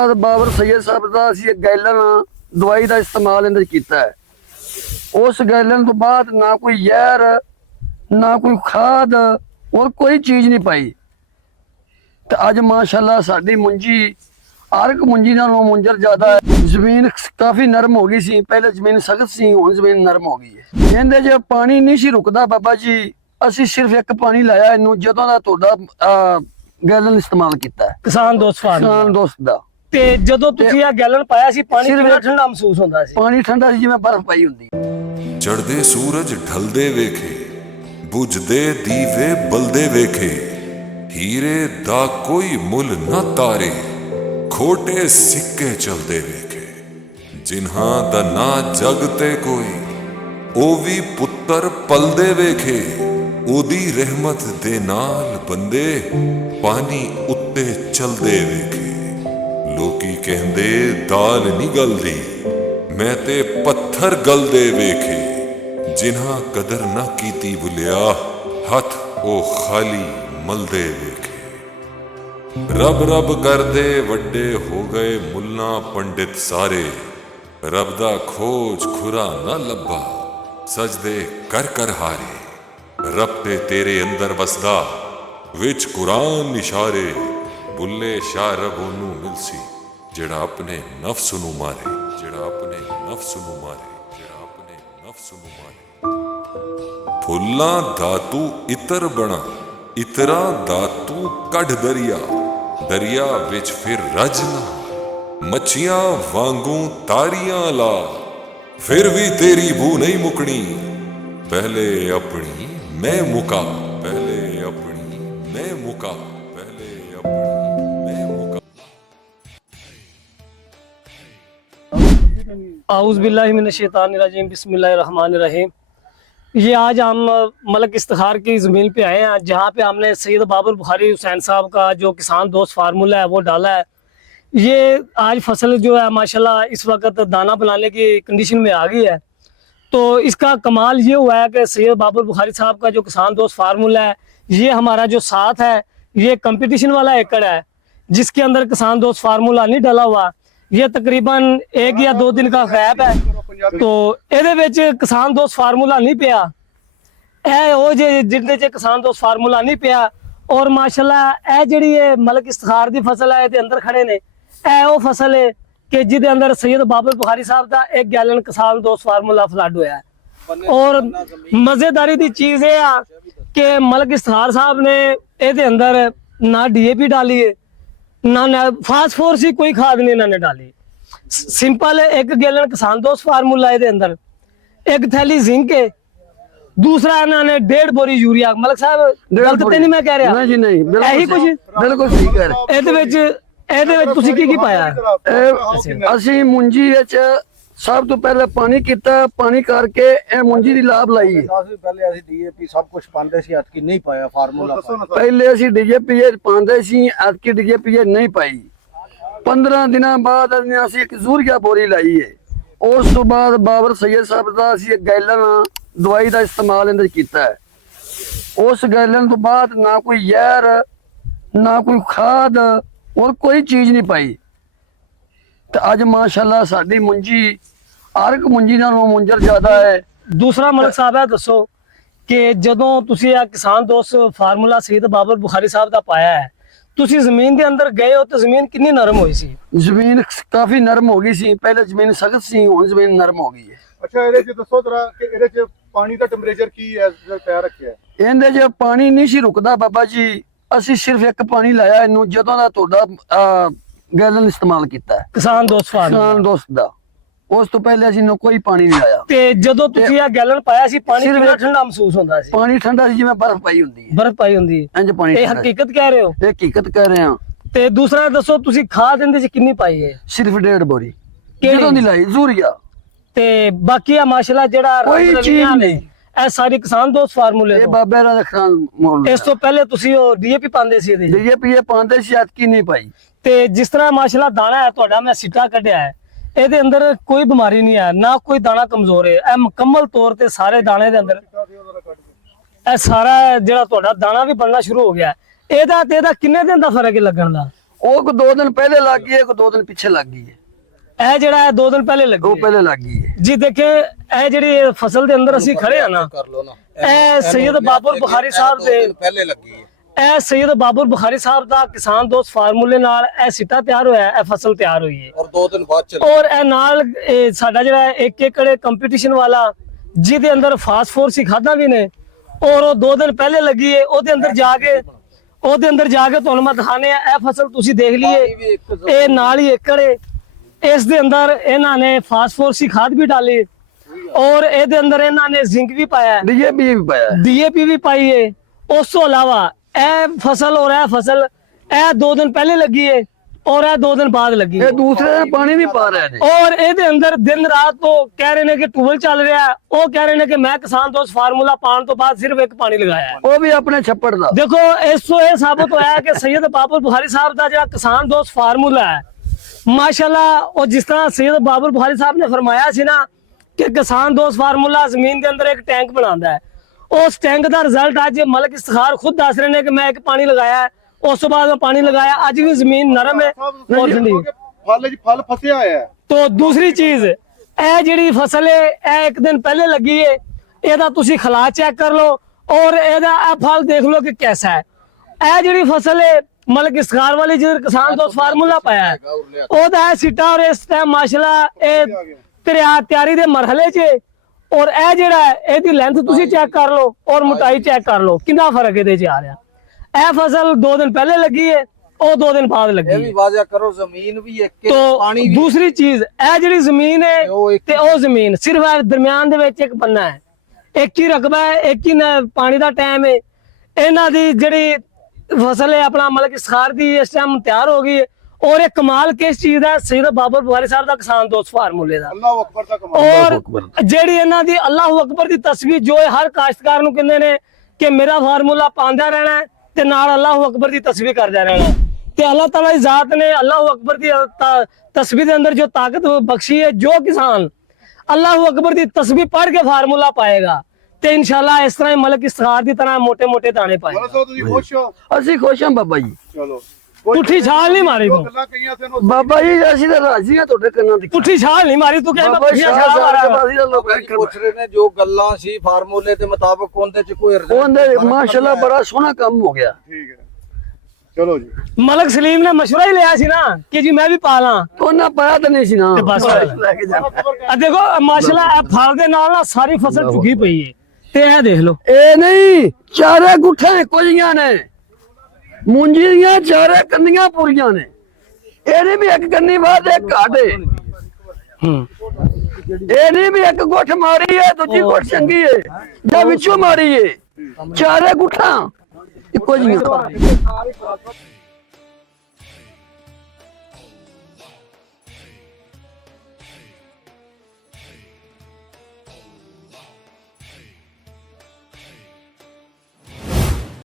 बाबर सैयद साहब का असीं गैलन दवाई का इस्तेमाल इहदे कीता है। उस गैलन तो बाद ना कोई जहर ना कोई खाद और कोई चीज़ नहीं पाई। तो अज माशाल्लाह साडी मुंजी हर एक मुंजी नालों मुंजर ज़्यादा है। जमीन काफ़ी नरम हो गई सी, पहले जमीन सख्त सी, हुण जमीन नरम हो गई है। इहदे च पानी नहीं सी रुकदा बाबा जी, असीं सिर्फ एक पानी लाया इनू जदों दा तुहाडा गैलन इस्तेमाल कीता है। किसान दोस्त फार्म किसान दोस्त दा ਤੇ ਜਦੋਂ ਤੁਸੀਂ ਇਹ ਗੈਲਨ ਪਾਇਆ ਸੀ ਪਾਣੀ ਕਿੰਨਾ ਠੰਡਾ ਮਹਿਸੂਸ ਹੁੰਦਾ ਸੀ? पानी ठंडा सी जिवें बर्फ पाई हुंदी। चढ़दे सूरज ढलदे वेखे, बुझदे दीवे बलदे वेखे, हीरे दा कोई मुल न तारे, खोटे सिक्के चलदे वेखे, जिन्हां दा ना जग ते कोई ओ भी पुत्तर पलदे वेखे, ओदी रहमत दे नाल बंदे पानी उत्ते चलदे वेखे। लोकी कहंदे दाल नहीं गलदी, मैं ते पत्थर गलदे वेखे, जिन्हां कदर ना कीती भुलिया हथ ओ खाली मलदे वेखे। रब रब करदे वड्डे हो गए मुल्ला पंडित सारे, रब दा खोज खुरा ना लब्भा सजदे कर कर हारे। रब ते तेरे अंदर वसदा विच कुरान इशारे, बुल्ले शाह रब ओनू मिलसी जेड़ा अपने नफ्स नू मारे, जेड़ा अपने नफ्स नू मारे, जेड़ा अपने नफ्स नू मारे। फुल्लां धातु इतर बना, इतरा धातु कढ़ दरिया, दरिया विच फिर रजना, मच्छियां वांगू तारियां ला, फिर भी तेरी बू नहीं मुकनी, पहले अपनी मैं मुका, पहले अपनी मैं मुका, पहले अपनी मैं मुका। आऊज़ बिल्लाहि मिनश शैतानिर रजीम, बिस्मिल्लाहिर रहमानिर रहीम। ये आज हम मलक इफ्तिखार की ज़मीन पे आए हैं, जहाँ पे हमने सैयद बाबर बुखारी हुसैन साहब का जो किसान दोस्त फार्मूला है वो डाला है। ये आज फसल जो है माशाल्लाह इस वक्त दाना बनाने की कंडीशन में आ गई है। तो इसका कमाल ये हुआ है कि सैयद बाबर बुखारी साहब का जो किसान दोस्त फार्मूला है, ये हमारा जो साथ है ये कंपटीशन वाला एकड़ है, जिसके अंदर किसान दोस्त फार्मूला नहीं डाला हुआ। ये तकरीबन 1 या 2 दिन का गैप है। तो ਇਹਦੇ ਵਿੱਚ किसान दोस्त फार्मूला नहीं ਪਿਆ, ਇਹ ਉਹ ਜਿਹਦੇ ਚ किसान दोस्त फार्मूला नहीं ਪਿਆ। और माशाल्लाह ਇਹ ਜਿਹੜੀ ਇਹ ਮਲਕ ਇਫਤਿਖਾਰ ਦੀ ਫਸਲ ਹੈ ਇਹਦੇ ਅੰਦਰ ਖੜੇ ਨੇ, ਇਹ ਉਹ ਫਸਲ ਹੈ कि जिदे अंदर सैयद बाबर बुखारी साहब का 1 गैलन किसान दोस्त फार्मूला फ्लड होया है। और मजेदारी की चीज ये आ कि मलक इफ्तिखार साहब ने ਇਹਦੇ अंदर ना DAP डाली है, ना फास्फोरस की कोई खाद नहीं इन्होंने डाली। सिंपल 1 गैलन किसान दोस्त फार्मूला ਇਹਦੇ अंदर, 1 थैली जिंक है, दूसरा इन्होंने 1.5 बोरी यूरिया। मलक साहब गलत तो नहीं मैं कह रहा? नहीं जी नहीं, यही कुछ बिल्कुल सही कह रहे। ਇਹਦੇ ਵਿੱਚ ਤੁਸੀਂ ਕੀ ਪਾਇਆ ਹੈ? ਅਸੀਂ ਮੁੰਜੀ ਵਿੱਚ ਸਭ ਤੋਂ ਪਹਿਲੇ ਪਾਣੀ ਕੀਤਾ, ਪਾਣੀ ਕਰਕੇ ਇਹ ਮੁੰਜੀ ਦੀ ਲਾਭ ਲਾਈ ਹੈ। ਪਹਿਲੇ ਅਸੀਂ DAP ਸਭ ਕੁਝ ਪਾਉਂਦੇ ਸੀ, ਐਤਕੀ ਨਹੀਂ ਪਾਇਆ ਫਾਰਮੂਲਾ। ਪਹਿਲੇ ਅਸੀਂ DAP ਪਾਉਂਦੇ ਸੀ, ਐਤਕੀ DAP ਨਹੀਂ ਪਾਈ। 15 ਦਿਨਾਂ ਬਾਅਦ ਅਸੀਂ ਇੱਕ ਯੂਰੀਆ ਬੋਰੀ ਲਾਈ ਹੈ। ਉਸ ਤੋਂ ਬਾਅਦ ਬਾਬਰ ਸੈयद ਸਾਹਿਬ ਦਾ ਅਸੀਂ ਇੱਕ ਗੈਲਨ ਦਵਾਈ ਦਾ ਇਸਤੇਮਾਲ ਇਹਦੇ ਕੀਤਾ ਹੈ। ਉਸ ਗੈਲਨ ਤੋਂ ਬਾਅਦ ਨਾ ਕੋਈ ਜ਼ਹਿਰ ਨਾ ਕੋਈ ਖਾਦ और कोई चीज नहीं पाई। तो अज माशाल्लाह साडी मुंजी हर एक मुंजी नालों मुंजर ज्यादा है। दूसरा मलक साहब है दसो कि जदों तुसी आ किसान दोस्त फार्मूला सैयद बाबर बुखारी साहब का पाया है, तुसी जमीन के अंदर गए हो तो जमीन कितनी नरम हुई सी? जमीन काफी नरम हो गई सी, पहले जमीन सख्त सी, हुण जमीन नरम हो गई है। अच्छा, ਇਹਦੇ ਚ ਦੱਸੋ ਜਰਾ ਕਿ ਇਹਦੇ ਚ ਪਾਣੀ ਦਾ ਟੈਂਪਰੇਚਰ ਕੀ ਹੈ ਤਿਆਰ ਰੱਖਿਆ? ਇਹਦੇ ਚ ਪਾਣੀ ਨਹੀਂ ਸੀ ਰੁਕਦਾ ਬਾਬਾ ਜੀ, ਅਸੀਂ ਸਿਰਫ ਇੱਕ ਪਾਣੀ ਲਾਇਆ ਇਹਨੂੰ ਜਦੋਂ ਦਾ ਤੁਹਾਡਾ ਗੈਲਨ ਇਸਤੇਮਾਲ ਕੀਤਾ ਹੈ, ਕਿਸਾਨ ਦੋਸਤ ਫਾਰਮੂਲਾ ਕਿਸਾਨ ਦੋਸਤ ਦਾ। ਉਸ ਤੋਂ ਪਹਿਲੇ ਅਸੀਂ ਕੋਈ ਪਾਣੀ ਨਹੀਂ ਲਾਇਆ। ਤੇ ਜਦੋਂ ਤੁਸੀਂ ਇਹ ਗੈਲਨ ਪਾਇਆ ਸੀ ਪਾਣੀ ਕਿੰਨਾ ਠੰਡਾ ਮਹਿਸੂਸ ਹੁੰਦਾ ਸੀ? ਪਾਣੀ ਠੰਡਾ ਸੀ ਜਿਵੇਂ ਬਰਫ਼ ਪਾਈ ਹੁੰਦੀ ਹੈ, ਬਰਫ਼ ਪਾਈ ਹੁੰਦੀ ਹੈ। ਇੰਜ ਪਾਣੀ। ਇਹ ਹਕੀਕਤ ਕਹਿ ਰਹੇ ਹੋ? ਇਹ ਹਕੀਕਤ ਕਹਿ ਰਹੇ ਹਾਂ। ਤੇ ਦੂਸਰਾ ਦੱਸੋ ਤੁਸੀਂ ਖਾਦ ਇਹਦੇ ਚ ਕਿੰਨੀ ਪਾਈ ਹੈ? ਸਿਰਫ 1.5 ਬੋਰੀ। ਕਿਹੜੀ? ਜਦੋਂ ਦੀ ਲਾਈ ਯੂਰੀਆ। ਤੇ ਬਾਕੀ ਆ ਮਾਸ਼ਾਅੱਲਾ ਜਿਹੜਾ ਕੋਈ ਚੀਜ਼ ਨਹੀਂ, ਇਹ ਸਾਰੀ ਕਿਸਾਨ ਦੋਸਤ ਫਾਰਮੂਲੇ ਇਹ ਬਾਬੇ ਦਾ ਖਾਨ। ਇਸ ਤੋਂ ਪਹਿਲੇ ਤੁਸੀਂ ਉਹ DAP ਪਾਉਂਦੇ ਸੀ ਇਹਦੇ? DAP ਪਾਉਂਦੇ ਸੀ, ਐਤਕੀ ਨਹੀਂ ਪਾਈ। ਤੇ ਜਿਸ ਤਰ੍ਹਾਂ ਮਾਸ਼ਾਅੱਲਾ ਦਾਣਾ ਹੈ ਤੁਹਾਡਾ, ਮੈਂ ਸਿੱਟਾ ਕੱਢਿਆ ਹੈ, ਇਹਦੇ ਅੰਦਰ ਕੋਈ ਬਿਮਾਰੀ ਨਹੀਂ ਹੈ, ਨਾ ਕੋਈ ਦਾਣਾ ਕਮਜ਼ੋਰ ਹੈ। ਇਹ ਮੁਕੰਮਲ ਤੌਰ ਤੇ ਸਾਰੇ ਦਾਣੇ ਦੇ ਅੰਦਰ ਇਹ ਸਾਰਾ ਜਿਹੜਾ ਤੁਹਾਡਾ ਦਾਣਾ ਵੀ ਬਣਨਾ ਸ਼ੁਰੂ ਹੋ ਗਿਆ। ਇਹਦਾ ਤੇ ਇਹਦਾ ਕਿੰਨੇ ਦਿਨ ਦਾ ਫਰਕ ਹੈ ਲੱਗਣ ਦਾ? ਉਹ ਕੋ 2 ਦਿਨ ਪਹਿਲੇ ਲੱਗ ਗਈ ਹੈ, ਕੋ 2 ਦਿਨ ਪਿੱਛੇ ਲੱਗ ਗਈ ਹੈ। ਇਹ ਜਿਹੜਾ ਹੈ 2 ਦਿਨ ਪਹਿਲੇ ਲੱਗੀ ਉਹ ਹੈ। ਪਹਿਲੇ ਲੱਗ ਗਈ ਹੈ ਜੀ ਦੇਖੇ ਇਹ ਜਿਹੜੀ ਫਸਲ ਦੇ ਅੰਦਰ ਅਸੀਂ ਖੜੇ ਆ ਨਾ, ਇਹ ਸੈयद ਬਾਬਰ ਬੁਖਾਰੀ ਸਾਹਿਬ ਦੇ ਪਹਿਲੇ ਲੱਗੀ ਹੈ। ਇਹ ਸੈयद ਬਾਬਰ ਬੁਖਾਰੀ ਸਾਹਿਬ ਦਾ ਕਿਸਾਨ ਦੋਸਤ ਫਾਰਮੂਲੇ ਨਾਲ ਇਹ ਸਿੱਟਾ ਤਿਆਰ ਹੋਇਆ ਹੈ, ਇਹ ਫਸਲ ਤਿਆਰ ਹੋਈ ਹੈ। ਔਰ 2 ਦਿਨ ਬਾਅਦ ਚੱਲ ਔਰ ਇਹ ਨਾਲ ਇਹ ਸਾਡਾ ਜਿਹੜਾ 1 ਏਕੜ ਕੰਪੀਟੀਸ਼ਨ ਵਾਲਾ ਜਿਹਦੇ ਅੰਦਰ ਫਾਸਫੋਰਸ ਹੀ ਖਾਦਾਂ ਵੀ ਨੇ, ਔਰ ਉਹ 2 ਦਿਨ ਪਹਿਲੇ ਲੱਗੀ ਹੈ। ਉਹਦੇ ਅੰਦਰ ਜਾ ਕੇ ਤੁਹਾਨੂੰ ਮੈਂ ਦਿਖਾਣੇ ਆ। ਇਹ ਫਸਲ ਤੁਸੀਂ ਦੇਖ ਲਈਏ, ਇਹ ਨਾਲ ਹੀ ਏਕੜ ਹੈ। ਇਸ ਦੇ ਅੰਦਰ ਇਹਨਾਂ ਨੇ ਫਾਸਫੋਰਸ ਹੀ ਖਾਦ ਵੀ ਡਾਲੀ ਔਰ ਇਹਦੇ ਅੰਦਰ ਇਹਨਾਂ ਨੇ ਜ਼ਿੰਕ ਵੀ ਪਾਇਆ ਹੈ, ਡੀਏਪੀ ਵੀ ਪਾਇਆ ਹੈ। ਡੀਏਪੀ ਵੀ ਪਾਈ ਹੈ। ਉਸ ਤੋਂ ਇਲਾਵਾ ਇਹ ਫਸਲ ਔਰ ਇਹ ਫਸਲ ਇਹ 2 ਦਿਨ ਪਹਿਲੇ ਲੱਗੀ ਹੈ ਔਰ ਇਹ 2 ਦਿਨ ਬਾਅਦ ਲੱਗੀ ਹੈ। ਇਹ ਦੂਸਰੇ ਦਿਨ ਪਾਣੀ ਵੀ ਪਾ ਰਿਹਾ ਜੀ। ਔਰ ਇਹਦੇ ਅੰਦਰ ਦਿਨ ਰਾਤ ਤੋਂ ਕਹਿ ਰਹੇ ਨੇ ਕਿ ਟੂਬਲ ਚੱਲ ਰਿਹਾ ਹੈ, ਉਹ ਕਹਿ ਰਹੇ ਨੇ ਕਿ ਮੈਂ ਕਿਸਾਨ ਦੋਸਤ ਫਾਰਮੂਲਾ ਪਾਉਣ ਤੋਂ ਬਾਅਦ ਸਿਰਫ ਇੱਕ ਪਾਣੀ ਲਗਾਇਆ ਹੈ। ਉਹ ਵੀ ਆਪਣੇ ਛੱਪੜ ਦਾ। ਦੇਖੋ ਇਸ ਤੋਂ ਇਹ ਸਾਬਤ ਹੋਇਆ ਕਿ ਸੈयद ਬਾਬਰ ਬੁਖਾਰੀ ਸਾਹਿਬ ਦਾ ਜਿਹੜਾ ਕਿਸਾਨ ਦੋਸਤ ਫਾਰਮੂਲਾ ਹੈ, ਮਾਸ਼ਾਅੱਲਾ, ਉਹ ਜਿਸ ਤਰ੍ਹਾਂ ਸੈयद ਬਾਬਰ ਬੁਖਾਰੀ ਸਾਹਿਬ ਨੇ ਫਰਮਾਇਆ ਸੀ ਨਾ ਕਿ ਕਿਸਾਨ ਦੋਸਤ ਫਾਰਮੂਲਾ ਜ਼ਮੀਨ ਦੇ ਅੰਦਰ ਇੱਕ ਟੈਂਕ ਬਣਾਉਂਦਾ ਹੈ। ਉਸ ਟੈਂਕ ਦਾ ਰਿਜ਼ਲਟ ਅੱਜ ਮਲਕ ਇਸਤਖਾਰ ਖੁਦ ਦੱਸ ਰਹੇ ਨੇ ਕਿ ਮੈਂ ਇੱਕ ਪਾਣੀ ਲਗਾਇਆ, ਉਸ ਤੋਂ ਬਾਅਦ ਮੈਂ ਪਾਣੀ ਲਗਾਇਆ, ਅੱਜ ਵੀ ਜ਼ਮੀਨ ਨਰਮ ਹੈ ਔਰ ਠੰਡੀ। ਫਲ ਫਸਿਆ ਹੋਇਆ ਹੈ। तो दूसरी चीज ਇਹ ਜਿਹੜੀ ਫਸਲ ਹੈ ਇਹ 1 ਦਿਨ ਪਹਿਲੇ ਲੱਗੀ ਹੈ, ਇਹਦਾ ਤੁਸੀਂ ਖਲਾ ਚੈੱਕ ਕਰ ਲਓ ਔਰ ਇਹਦਾ ਇਹ ਫਲ ਦੇਖ ਲਓ ਕਿ कैसा है। ਇਹ ਜਿਹੜੀ ਫਸਲ ਹੈ ਮਲਕ ਇਸਤਖਾਰ ਵਾਲੀ ਜਿਹਦੇ ਕਿਸਾਨ ਦੋਸਤ ਫਾਰਮੂਲਾ ਪਾਇਆ ਹੈ, ਉਹਦਾ ਹੈ ਸਿੱਟਾ ਔਰ ਇਸ ਟਾਈਮ ਮਾਸ਼ਾਅੱਲਾ ਇਹ ਤਿਆਰੀ ਦੇ ਮਰਹਲੇ 'ਚ ਔਰ ਇਹ ਜਿਹੜਾ ਹੈ ਇਹਦੀ ਲੈਂਥ ਤੁਸੀਂ ਚੈੱਕ ਕਰ ਲਓ ਔਰ ਮੋਟਾਈ ਚੈੱਕ ਕਰ ਲਓ, ਕਿੰਨਾ ਫਰਕ ਇਹਦੇ 'ਚ ਆ ਰਿਹਾ। ਇਹ ਫਸਲ 2 ਦਿਨ ਪਹਿਲੇ ਲੱਗੀ ਹੈ, ਉਹ 2 दिन बाद लगी। ਇਹ ਵੀ ਵਾਜ਼ਿਆ ਕਰੋ, ਜ਼ਮੀਨ ਵੀ ਇੱਕ तो ਪਾਣੀ ਵੀ दूसरी चीज ਇਹ ਜਿਹੜੀ ਜ਼ਮੀਨ ਹੈ ਤੇ ਉਹ ਜ਼ਮੀਨ ਸਿਰਫ ਇਹ ਦਰਮਿਆਨ ਦੇ ਵਿੱਚ ਇੱਕ ਬੰਨਾ ਹੈ, ਇੱਕ ਹੀ ਰਕਬਾ ਹੈ, ਇੱਕ ਹੀ ਪਾਣੀ ਦਾ ਟਾਈਮ ਹੈ। ਇਹਨਾਂ ਦੀ ਜਿਹੜੀ ਫਸਲ ਹੈ ਆਪਣਾ ਮਲਕ ਇਸਤਖਾਰ ਦੀ ਇਸ ਟਾਈਮ ਤਿਆਰ ਹੋ ਗਈ ਹੈ। ਔਰ ਇਹ ਕਮਾਲ ਕਿਸ ਚੀਜ਼ ਦਾ, ਸੈयद ਬਾਬਰ ਬੁਖਾਰੀ ਸਾਹਿਬ ਦਾ ਕਿਸਾਨ ਦੋਸਤ ਫਾਰਮੂਲੇ ਦਾ। ਅੱਲਾਹੁ ਅਕਬਰ ਦਾ ਕਮਾਲ। ਔਰ ਜਿਹੜੀ ਇਹਨਾਂ ਦੀ ਅੱਲਾਹੁ ਅਕਬਰ ਦੀ ਤਸਵੀਰ ਜੋ ਇਹ ਹਰ ਕਾਸ਼ਤਕਾਰ ਨੂੰ ਕਹਿੰਦੇ ਨੇ ਕਿ ਮੇਰਾ ਫਾਰਮੂਲਾ ਪਾਉਂਦਾ ਰਹਿਣਾ ਹੈ ਤੇ ਨਾਲ ਅੱਲਾਹੁ ਅਕਬਰ ਦੀ ਤਸਵੀਰ ਕਰਦਾ ਰਹਿਣਾ। ਤੇ अल्लाह ताला की जात ने अल्लाह अकबर की तस्बीह के अंदर जो ताकत बख्शी है, जो किसान अल्लाह अकबर की तस्बीह पढ़ के फार्मूला पाएगा तो इंशाल्लाह इस तरह मलक इस्तिखार की तरह मोटे मोटे दाने पाएगा। ਬਸ ਤੁਸੀਂ ਖੁਸ਼ ਹੋ? ਅਸੀਂ ਖੁਸ਼ ਹਾਂ ਬਾਬਾ ਜੀ। ਚਲੋ ਪੁੱਠੀ ਛਾਲ ਨਹੀਂ ਮਾਰੀ ਤੂੰ। ਗੱਲਾਂ ਕਹੀਆਂ ਸੀ ਉਹਨੂੰ ਬਾਬਾ ਜੀ ਅਸੀਂ ਤਾਂ ਰਾਜ਼ੀ ਹਾਂ ਤੁਹਾਡੇ ਕੰਨਾਂ ਦੀ। ਪੁੱਠੀ ਛਾਲ ਨਹੀਂ ਮਾਰੀ ਤੂੰ, ਕਹਿੰਦਾ ਬਾਬਾ ਜੀ ਪੁੱਠੀ ਛਾਲ ਮਾਰਾ। ਅਸੀਂ ਤਾਂ ਲੋਕਾਂ ਬਾਬਾ ਜੀ ਪੁੱਛ ਰਹੇ ਨੇ ਜੋ ਗੱਲਾਂ ਸੀ ਫਾਰਮੂਲੇ ਦੇ ਮੁਤਾਬਕ ਉਹਦੇ ਚ ਕੋਈ ਉਹਦੇ ਮਾਸ਼ਾਅੱਲਾ ਬੜਾ ਸੋਹਣਾ ਕੰਮ ਹੋ ਗਿਆ। ਠੀਕ ਹੈ, ਚਲੋ ਜੀ। ਮਲਕ ਸਲੀਮ ਨੇ ਮਸ਼ਵਰਾ ਹੀ ਲਿਆ ਸੀ ਨਾ ਕਿ ਜੀ ਮੈਂ ਵੀ ਪਾਲਾਂ, ਉਹਨਾਂ ਪਾਇਆ ਤਾਂ ਨਹੀਂ ਸੀ ਨਾ। ਤੇ ਬਸ ਲੈ ਕੇ ਜਾ। ਆ ਦੇਖੋ ਮਾਸ਼ਾਅੱਲਾ ਇਹ ਫਲ ਦੇ ਨਾਲ ਨਾ ਸਾਰੀ ਫਸਲ ਝੁਕੀ ਪਈ ਹੈ ਤੇ ਇਹ ਦੇਖ ਲਓ। ਇਹ ਨਹੀਂ ਚਾਰੇ ਗੁੱਠੇ ਕੁਝੀਆਂ ਨੇ, ਮੂੰਜੀ ਦੀਆਂ ਚਾਰੇ ਕੰਨੀਆਂ ਪੂਰੀਆਂ ਨੇ। ਇਹ ਨਹੀਂ ਵੀ ਇੱਕ ਕੰਨੀ ਬਾਅਦ ਇੱਕ ਘਾਟੇ। ਇਹ ਨਹੀਂ ਵੀ ਇੱਕ ਗੁੱਠ ਮਾਰੀ ਹੈ ਦੂਜੀ ਗੁੱਠ ਚੰਗੀ ਹੈ ਜਾਂ ਵਿੱਚੋਂ ਮਾਰੀ ਹੈ। ਚਾਰੇ ਗੁੱਠਾਂ ਇੱਕੋ ਜਿਹੀਆਂ।